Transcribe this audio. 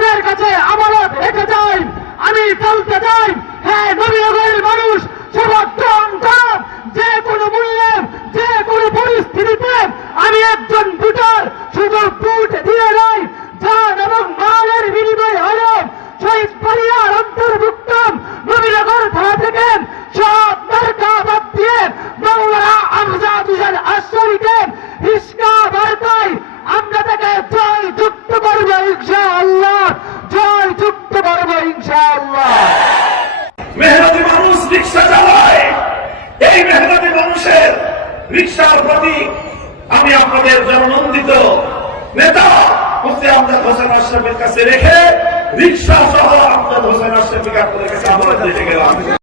আপনাদের কাছে আমানত রেখে যাই, আমি বলতে চাই, হ্যাঁ নবীনগরের মানুষ সমর্থন করো, যে কোনো মূল্যে যে কোনো পরিস্থিতিতে। আমি একজন ভোটার, শুধু ভোট দিয়ে নয়, জান এবং মালের বিনিময় হলো শহীদ পরিবার অন্তর্ভুক্ত নবীনগর থানা থেকে সব মার্কা বাদ দিয়ে মাওলানা আমজাদ হোসেন আশরাফীকে রিস্কা মার্কায় আমরা তাকে জয় যুক্ত করবো ইনশাআল্লাহ, জয় যুক্ত করবো ইনশাআল্লাহ। মেহনতি মানুষ রিক্সা চালায়, এই মেহনতি মানুষের রিক্সার প্রতি আমি আপনাদের জননন্দিত নেতা মুফতি আমজাদ হোসেন আশরাফীর কাছে রেখে রিক্সা সহ আমজাদ হোসেন আশরাফীকে আপনাদের কাছে আমানত রেখে গেলাম।